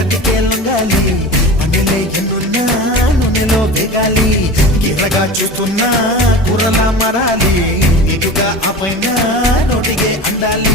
గట్టికే లొంగాలి పనిలే ఎన్నున్నా నూనెలో వేగాలి గిర్రగా చూస్తున్నా కూరలా మరాలి నీటుగా ఆ పైన నోటిగే అండాలి